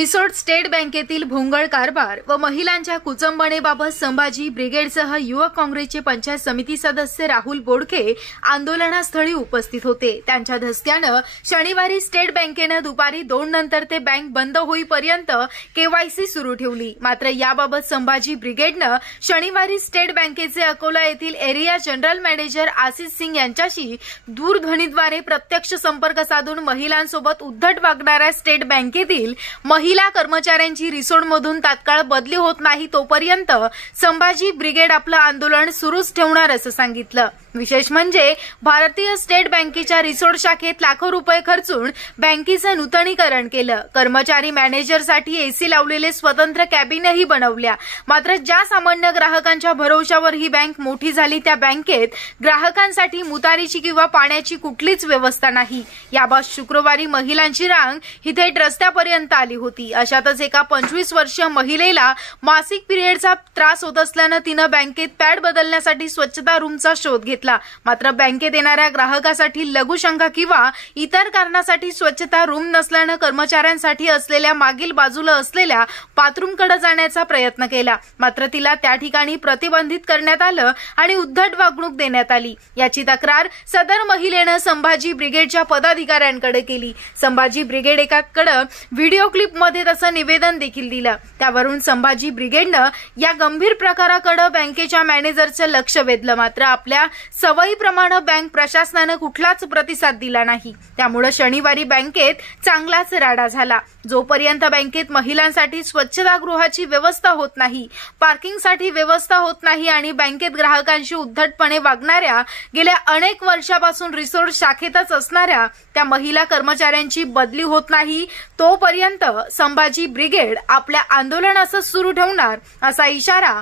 Risod state बँकेतील भोंगळ कारभार व महिलांच्या कुचंबनेबाबत संभाजी ब्रिगेडसह युवक काँग्रेसचे पंचायत समिती सदस्य राहुल बोडके आंदोलनास्थळी उपस्थित होते। त्यांच्या धसक्यानं शनिवारी स्टेट बँकेनं दुपारी 2 नंतर ते बँक बंद होईपर्यंत केवायसी सुरू ठेवली। मात्र याबाबत संभाजी ब्रिगेडनं शनिवारी स्टेट बँकेचे अकोला येथील area general manager Ashish Singh यांच्याशी दूरध्वनीद्वारे प्रत्यक्ष संपर्क साधून महिलांसोबत उद्धट वागणाऱ्या स्टेट बँकेतील महिला कर्मचाऱ्यांची रिसोडमधून तात्काळ बदली होत नाही तोपर्यंत संभाजी ब्रिगेड आपलं आंदोलन सुरूच ठेवणार असं सांगितलं। विशेष म्हणजे भारतीय स्टेट बँकेच्या रिसोड शाखेत लाखो रुपये खर्चून बँकेचं नूतनीकरण केलं। कर्मचारी मॅनेजरसाठी एसी लावलेले स्वतंत्र कॅबिनही बनवल्या। मात्र ज्या सामान्य ग्राहकांच्या भरोशावर ही बँक मोठी झाली त्या बँकेत ग्राहकांसाठी मुतारीची किंवा पाण्याची कुठलीच व्यवस्था नाही। याबाबत शुक्रवारी महिलांची रांग ही थेट रस्त्यापर्यंत आली होती। अशातच एका 25 वर्षीय महिलेला मासिक पिरियडचा त्रास होत असल्यानं तिनं बँकेत पॅड बदलण्यासाठी स्वच्छता रूमचा शोध घेतला। मात्र बँकेत येणाऱ्या ग्राहकासाठी लघुशंका किंवा इतर कारणासाठी स्वच्छता रूम नसल्यानं कर्मचाऱ्यांसाठी असलेल्या मागील बाजूला असलेल्या बाथरूमकडे जाण्याचा प्रयत्न केला। मात्र तिला त्या ठिकाणी प्रतिबंधित करण्यात आलं आणि उद्धट वागणूक देण्यात आली। याची तक्रार सदर महिलेनं संभाजी ब्रिगेडच्या पदाधिकाऱ्यांकडे केली। संभाजी ब्रिगेड एकाकडे व्हिडिओ क्लिपमध्ये तसं निवेदन देखील दिलं। त्यावरून संभाजी ब्रिगेडनं या गंभीर प्रकाराकडे बँकेच्या मॅनेजरचं लक्ष वेधलं। मात्र आपल्या सवयीप्रमाणे बँक प्रशासनानं कुठलाच प्रतिसाद दिला नाही। त्यामुळे शनिवारी बँकेत चांगलाच राडा झाला। जोपर्यंत बँकेत महिलांसाठी स्वच्छतागृहाची व्यवस्था होत नाही, पार्किंगसाठी व्यवस्था होत नाही आणि बँकेत ग्राहकांशी उद्धटपणे वागणाऱ्या गेल्या अनेक वर्षापासून रिसोड शाखेतच असणाऱ्या त्या महिला कर्मचाऱ्यांची बदली होत नाही तोपर्यंत संभाजी ब्रिगेड आपल्या आंदोलनाचं सुरू ठेवणार असा इशारा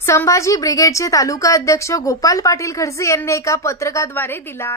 संभाजी ब्रिगेडचे तालुका अध्यक्ष गोपाल पाटील खडसे यांनी एका पत्रकाद्वारे दिला।